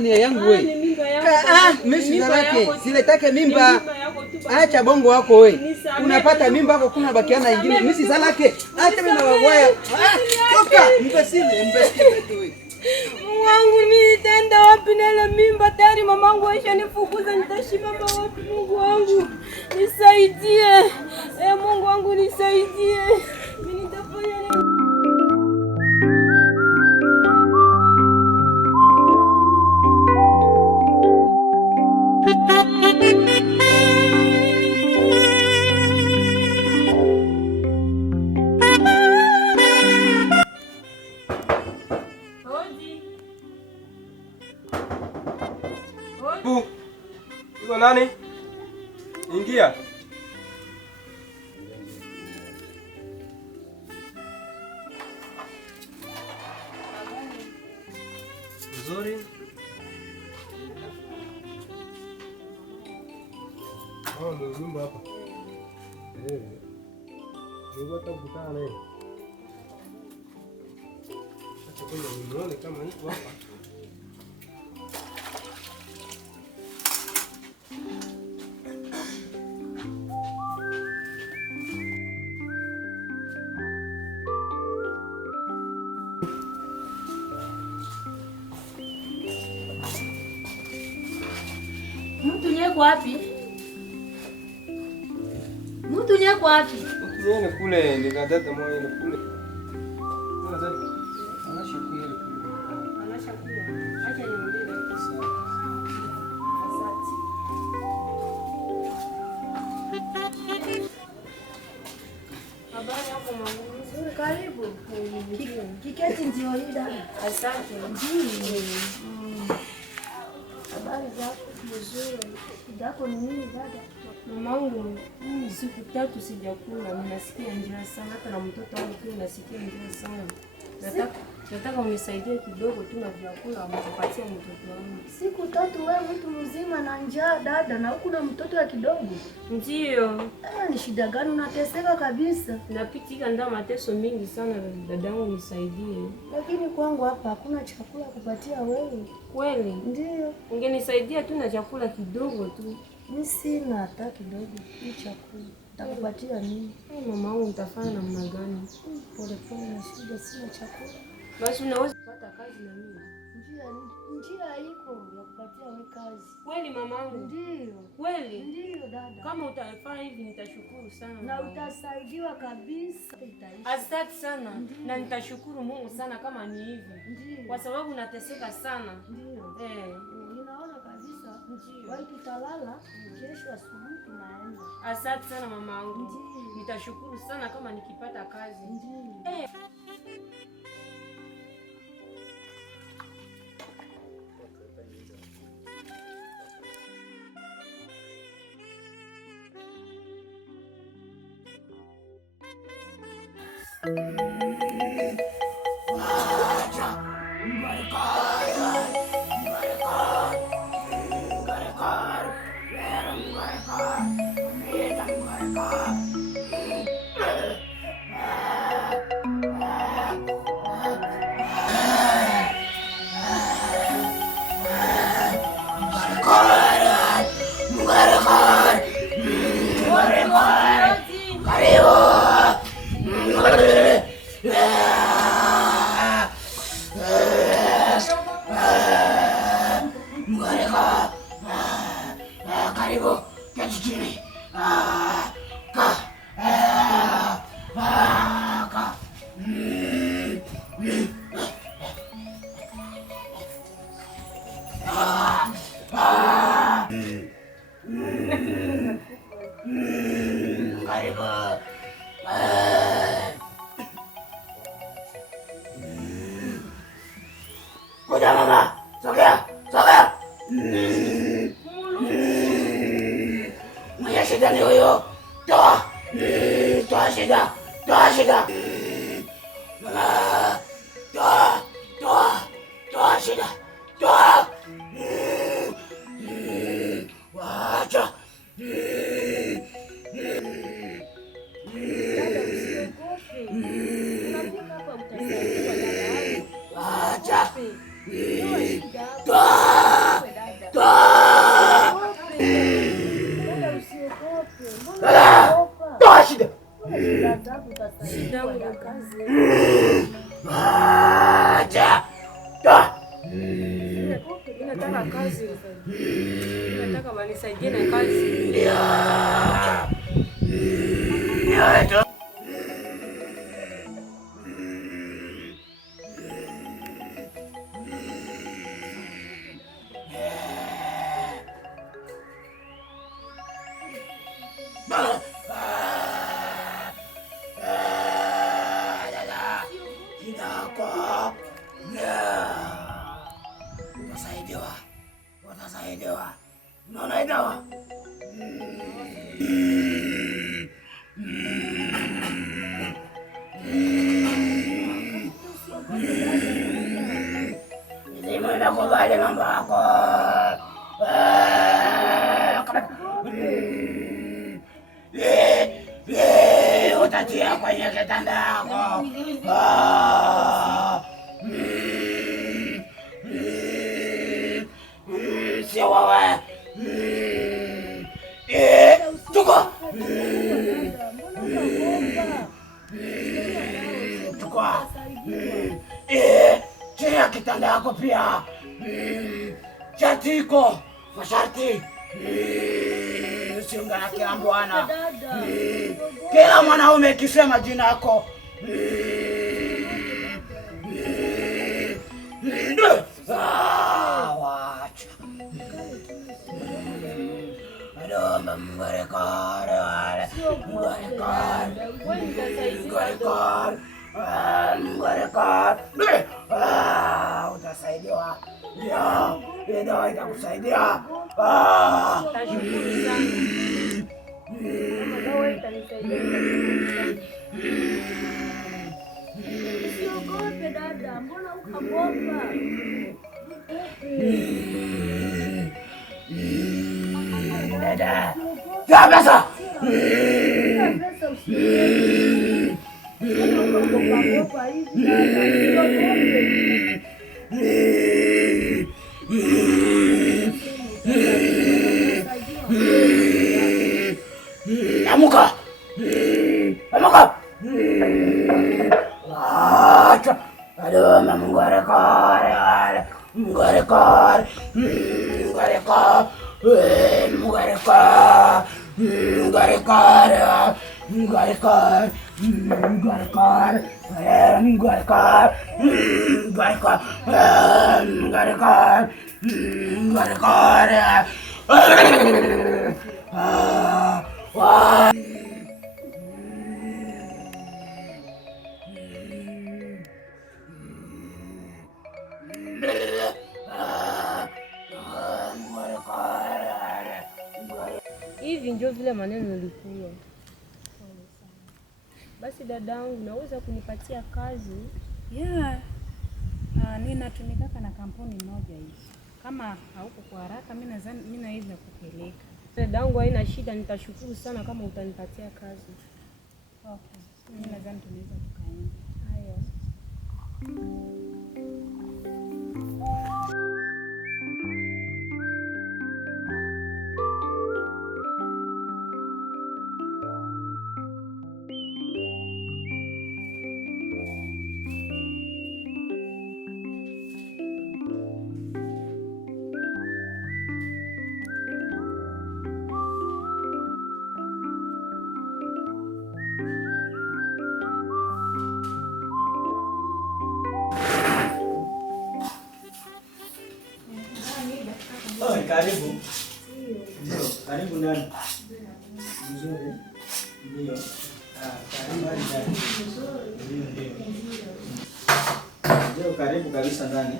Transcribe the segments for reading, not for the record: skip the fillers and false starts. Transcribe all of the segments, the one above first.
Nia yangu wewe. Mimi sizalake, siletake mimba. Acha bongo wako wewe. Unapata mimba yako kuna bakiana nyingine. Mimi sizalake. Acha mimi na wawaya. Toka, mbesile wewe. Mungu mimi nitaenda wapi na ile mimba tayari mamangu aishanifukuza nitashimama wapi Mungu wangu? Nisaidie. Mungu wangu nisaidie. Mimi nitafanya nini? Iko nani? Ingia. Nzuri. Ndio nyumba hapa. Ndio tutakutana naye. Acha kwanza nione kama niko hapa. Mtu nyeko wapi? Mtu nyeko wapi? Ukienda kule nikadata moyo ile kule. Kuna zaidi. Anashakuja ile kule. Anashakuja. Acha niongee na yeye. Asante. Habari yako mama? Nzuri, karibu. Kiketi ndio hii dada. Asante. Ndio. Habari zako? Nzuri. Dako ni nini dada? Mamangu, siku 3 sijakula, ninasikia njaa sana, hata na mtoto wangu pia nasikia njaa sana. Nataka unisaidie kidogo tu na vyakula ambapatia mtoto wangu. Siku 3 wewe mtu mzima na njaa dada, na huku na mtoto ya kidogo? Ndio. Ni shida gani unateseka kabisa? Napitika nda mateso mingi sana dadangu, nisaidie. Lakini kwangu hapa hakuna chakula kupatia wewe. Kweli? Ndio. Ungenisaidia tu na chakula kidogo tu. Mimi sina hata kidogo hii chakula. Nitakupatia nini? Mama wangu nitafanya namna gani? Pole pole na shida, sina chakula. Basi unaweza kupata kazi na mimi. Njia iko ya kupatia wewe kazi. Kweli mamangu? Ndio. Kweli? Ndio dada. Kama utafanya hivi nitashukuru sana. Na utasaidiwa kabisa. Asante sana. Ndiyo. Na nitashukuru Mungu sana kama ni hivi. Ndio. Kwa sababu nateseka sana. Ndio. Ninaona kabisa. Ndio. Wewe tutalala, kesho asubuhi tunaenda. Asante sana mamangu. Ndio. Nitashukuru sana kama nikipata kazi. Ndio. Ngoja mama. Sogea. Sogea. Mwenye shida ni huyo. Toa. Toa shida. Toa shida. Mama. Toa. Toa. Toa shida. Toa. Wacha. Wacha. Toa. Toa. Toa shida. Wacha. Toa. Nataka kazi. Nataka wanisaidie na kazi. Utasaidiwa. Unaona dawa? Nzima nakubali mambo yako. Utatia kwenye kitanda yako. Sio wewe. Chukua. Chukua. Chini ya kitanda yako pia. Shati iko. Masharti. Usiungana kila bwana. Kila mwanaume kisema jina yako. Wacha. Aduh, menggorekor. Utasaidiwa. Ndio itakusaidia. Tashukuru sana. Mama wewe itanisaidia. Usiogope dada, mbona ukaogopa? Dada. Ya pesa. Pesa usiogope. Unaogopa hivi dada, usiogope. Amuka. Amuka. Acha. Aduh, menggorekor. Menggorekor. Menggorekor. Menggorekor. Menggorekor. Menggorekor. Menggorekor. Menggorekor. Menggorekor. Menggorekor. Menggorekor. Wah. Hivi ndio vile maneno yalikuwa. Basi dadangu, naweza kunipatia kazi? Yeah. Ninatumikaka na kampuni moja hivi. Kama hauko kwa haraka, mimi naweza kupeleka. Dadangu, haina shida, nitashukuru sana kama utanipatia kazi. Okay. Mimi nadhani tunaweza tukaenda. Haya. Karibu. Ndio. Karibu ndani. Mzuri. Ndio. Karibu ndani. Ndio. Ndio, karibu kabisa ndani.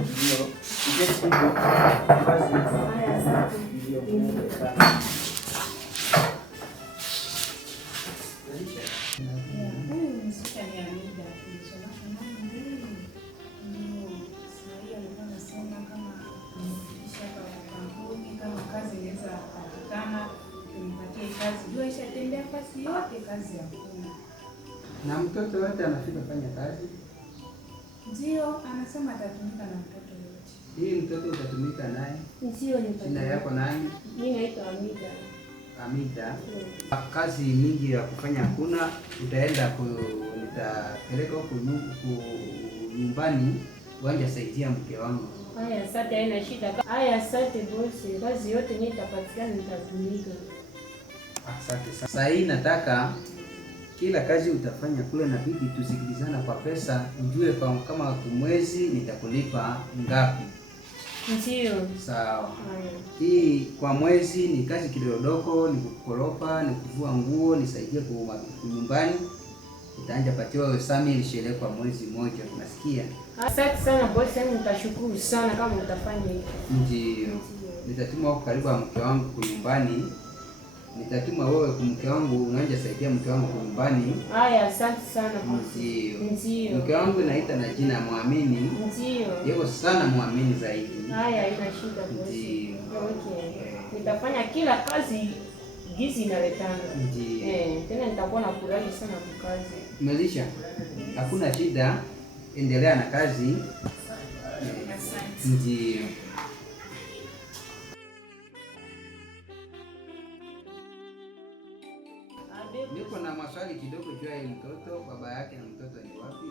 Ndio. Ndio sivyo. Basi. Haya, asante. Ndio. Na mtoto wote anafika fanya kazi? Ndio, anasema atatumika na mtoto yote. Hii mtoto utatumika naye? Ndio, Jina yako nani? Mimi naitwa Amida. Amida. Kazi mingi ya kufanya hakuna, utaenda nitapeleka huko nyumbani uanje saidia mke wangu. Haya, asante, haina shida. Haya, asante bosi. Kazi yote yenye itapatikana nitatumika. Asante sana. Sasa hii nataka kila kazi utafanya kule na bibi tusikilizana kwa pesa, ujue kama kumwezi nitakulipa ngapi. Ndio. Sawa. Hii kwa mwezi ni kazi kidogo, ni kukoropa, ni kuvua nguo, nisaidie kwa nyumbani. Utaanja patiwa wewe Samir shele kwa mwezi mmoja, unasikia? Asante sana bosi, nitashukuru sana kama utafanya hivyo. Ndio. Nitatuma huko karibu ya mke wangu kwa nyumbani. Nitatuma wewe kwa mke wangu unaanza saidia mke wangu kwa nyumbani. Haya, asante sana bosi. Ndio. Mke wangu naita na jina Muamini. Ndio. Yeko sana muamini zaidi. Haya, haina shida bosi. Ndio. Okay. Nitafanya kila kazi gizi inaletana. Ndio. Tena nitakuwa na furaha sana kwa kazi. Melisha, hakuna shida, endelea na kazi. Ndio. Niko na maswali kidogo juu ya mtoto, baba yake na mtoto ni wapi?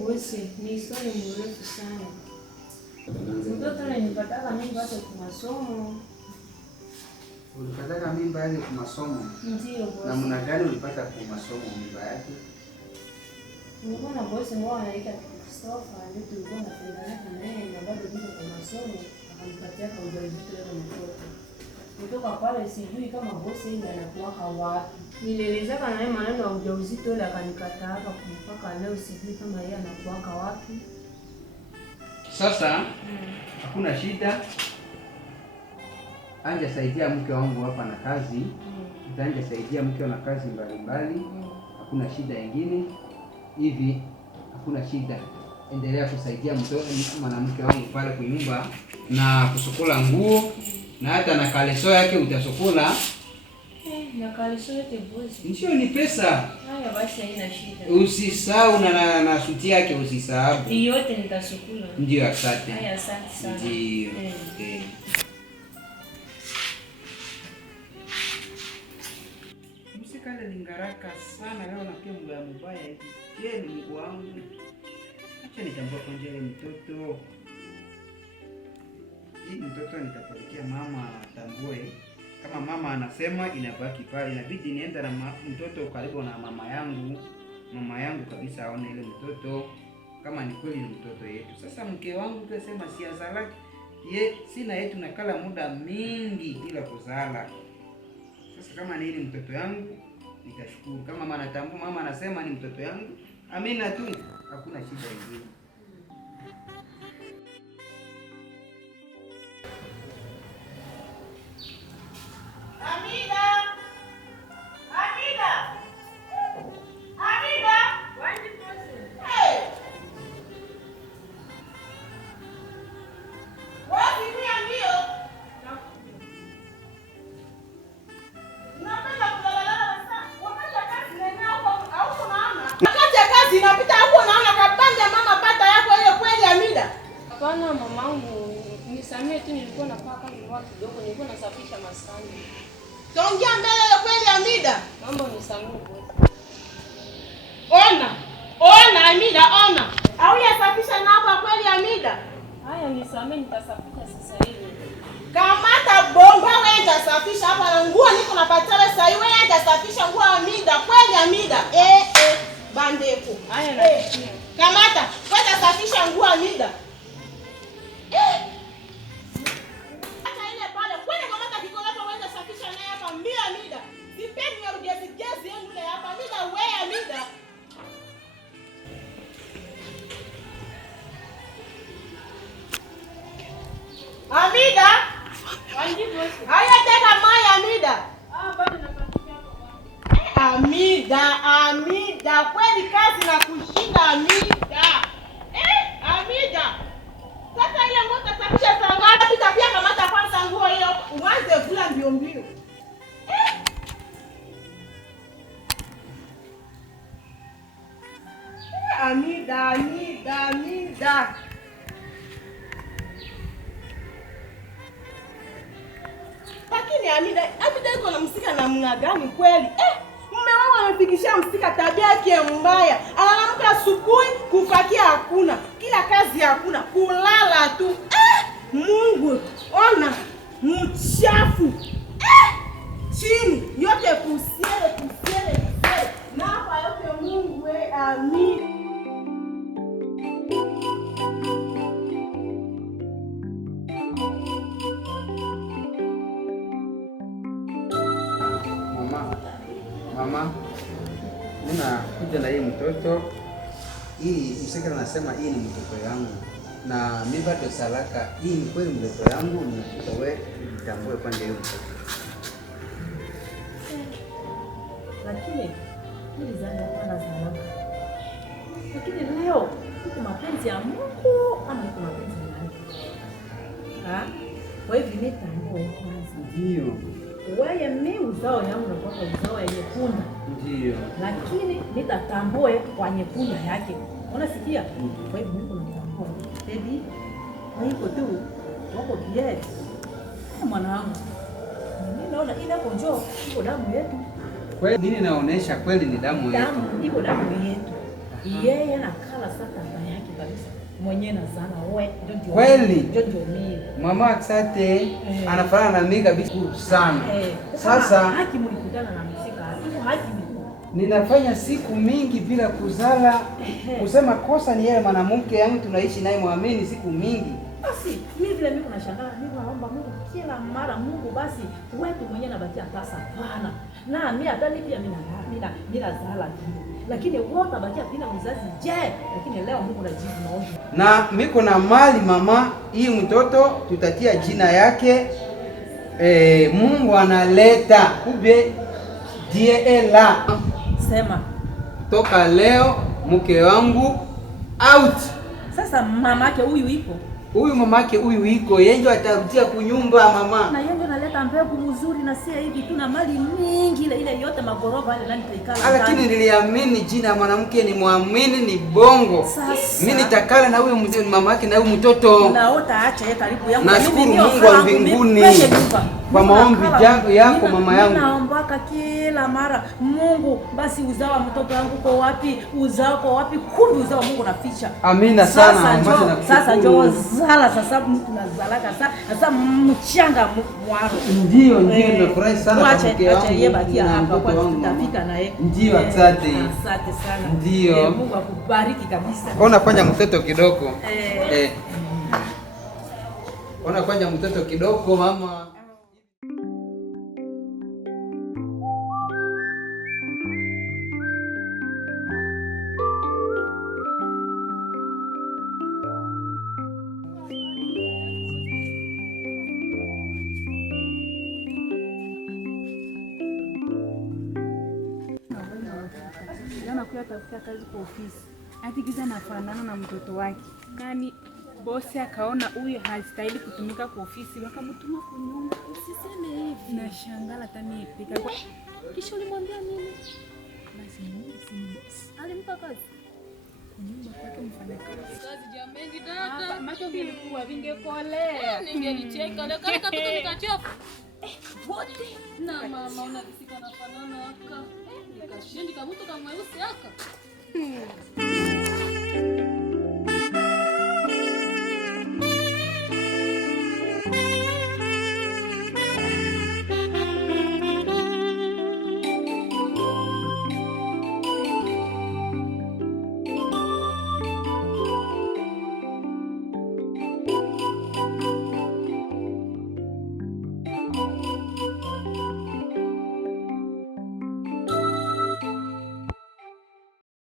Bosi, ni swali mrefu sana. Mtoto ananipataka mimba hata kwa masomo. Ulipataka mimba yake kwa masomo? Ndio bosi. Namna gani ulipata kwa masomo mimba yake? Nilikuwa na bosi mmoja anaitwa Christopher, ndio tulikuwa tunapendana naye na bado niko kwa masomo, akanipatia kwa ujauzito wa mtoto. Kutoka pale sijui kama bosi yeye anakuwa wapi. Nilielezeka naye maneno ya ujauzito ile akanikataa hapa mpaka leo sijui kama yeye anakuwa wapi. Sasa hakuna shida. Anja saidia mke wangu hapa na kazi. Utaanja saidia mke na kazi mbalimbali. Hakuna shida nyingine. Hivi hakuna shida. Endelea kusaidia mtoto mwanamke wangu pale kwa nyumba na kusukula nguo. Na hata na kaleso yake utasukula. Na kaleso yake bosi. Ndio ni pesa. Haya basi haina shida. Usisahau na suti yake usisahau. Yote nitasukula. Ndio, asante. Haya, asante sana. Ndio. Msikale lingaraka sana leo na pia mbaya mbaya hivi. Je, ni Mungu wangu. Acha nitambua kwa njia mtoto. Hii mtoto nitapelekea mama atambue. Kama mama anasema inabaki pale, inabidi nienda na mtoto karibu na mama yangu. Mama yangu kabisa aone ile mtoto kama ni kweli ni mtoto yetu. Sasa mke wangu tunasema si azalaki. Sina yetu nakala muda mingi bila kuzala. Sasa kama ni ile mtoto yangu nitashukuru. Kama mama anatambua, mama anasema ni mtoto yangu, amina tu, hakuna shida nyingine. Zinapita huko naona kabanja mama pata yako ile kweli Amida. Hapana mamangu, nisamee tu nilikuwa napaka kazi kidogo, nilikuwa nasafisha maskani. Tongea mbele ile kweli Amida. Mambo nisamee bosi. Ona Amida, ona. Au yasafisha napa kweli Amida. Haya nisamee nitasafisha sasa hivi. Kamata bomba wewe utasafisha hapa na nguo niko napatia sasa hivi wewe utasafisha nguo Amida kweli Amida. Bandeko. Haya nafikia. Kamata, kwenda safisha nguo Amida. Acha ile pale, kwenda kamata kikolepo wewe safisha naye hapa mbio Amida. Sipendi ya ugezi yangu ile hapa Amida wewe Amida. Amida. Haya tena mai Amida. Amida, kweli kazi na kushinda Amida. Amida. Sasa ile nguo tasafisha saa ngapi? Tapia kamata kwanza nguo hiyo, uanze kula mbio mbio. Amida. Lakini Amida iko na msika namna gani kweli? Mume wangu anafikishia msika tabia yake mbaya. Analamka asubuhi, kufakia hakuna. Kila kazi hakuna, kulala tu. Mungu, ona mchafu. Chini yote kusiele. Na hapa yote Mungu Amida. Mama, ninakuja na hii mtoto. Hii msika nasema hii ni mtoto yangu. Na mimi bado salaka. Hii ni kweli mtoto yangu, ninakuta wewe utambue kwanza hiyo mtoto. Lakini hili zani hapana salaka. Lakini leo iko mapenzi ya Mungu ama iko mapenzi ya nani? Kwa hivyo nitambue kwanza. Ndio. Wewe mimi uzao yangu na kwa uzao ya nyekundu. Ndio. Lakini nitatambue kwa nyekundu yake. Unasikia? Kwa hivyo niko natambua. Baby, niko tu wako biet. Mwanangu. Mimi naona ile konjo iko damu yetu. Kweli nini naonesha kweli ni damu yetu. Damu iko damu yetu. Yeye anakala sasa baba yake kabisa. Mwenyewe na sana wewe ndio kweli ndio mimi. Mama Asante anafanana na mimi kabisa sana. Sasa haki mlikutana na msika. Hiyo haki ninafanya siku mingi bila kuzala. Kusema kosa ni yeye mwanamke yangu tunaishi naye muamini siku mingi. Basi mimi vile mimi nashangaa, mimi naomba Mungu kila mara Mungu basi wetu mwenyewe nabakia pasa pana. Na mimi hata pia mimi zala tu. Lakini wote bakia bila mzazi lakini leo Mungu anajibu maombi. Na miko na mali mama, hii mtoto tutatia jina yake Mungu analeta kube diela. Sema toka leo mke wangu out. Sasa mamake huyu ipo. Huyu mamake huyu iko yeye atarudia kunyumba mama. Na yeye analeta mbegu mzuri na si hivi tuna mali mingi ile yote magorofa ile nani taikala. Lakini niliamini jina ya mwanamke ni muamini ni bongo. Mimi nitakala na huyo mzee mamake na huyo mtoto. Na utaacha yeye karibu yangu. Nashukuru Mungu wa mbinguni. Kwa maombi yako mama yangu. Naomba kila mara Mungu basi uzao mtoto wangu kwa wapi? Uzao kwa wapi? Kumbe uzao Mungu naficha. Amina sana mama. Sasa jo zala sasa mtu nazalaka sasa mchanga mwaro. Ndio nimefurahi sana kwa mke wangu. Acha yeye bakia hapa kwa tutafika na yeye. Ndio asante. Asante sana. Ndio. Mungu akubariki kabisa. Ona fanya mtoto kidogo. Ona fanya mtoto kidogo mama. Tafuta kazi kwa ofisi. Ati kiza nafanana na mtoto wake. Nani bosi akaona huyu hastahili kutumika kwa ofisi wakamtuma kwa nyumba. Usiseme hivi. Nashangala tani pika. Kisha ulimwambia nini? Basi Mungu alimpa kazi. Nyumba kwake mfanyakazi. Kazi jameni dada. Macho vilikuwa vingekolea. Ningelicheka leo kama katoto nikachofu. Wote na mama unavisika na fanana aka. Nikashindi kama mtu kama mweusi aka.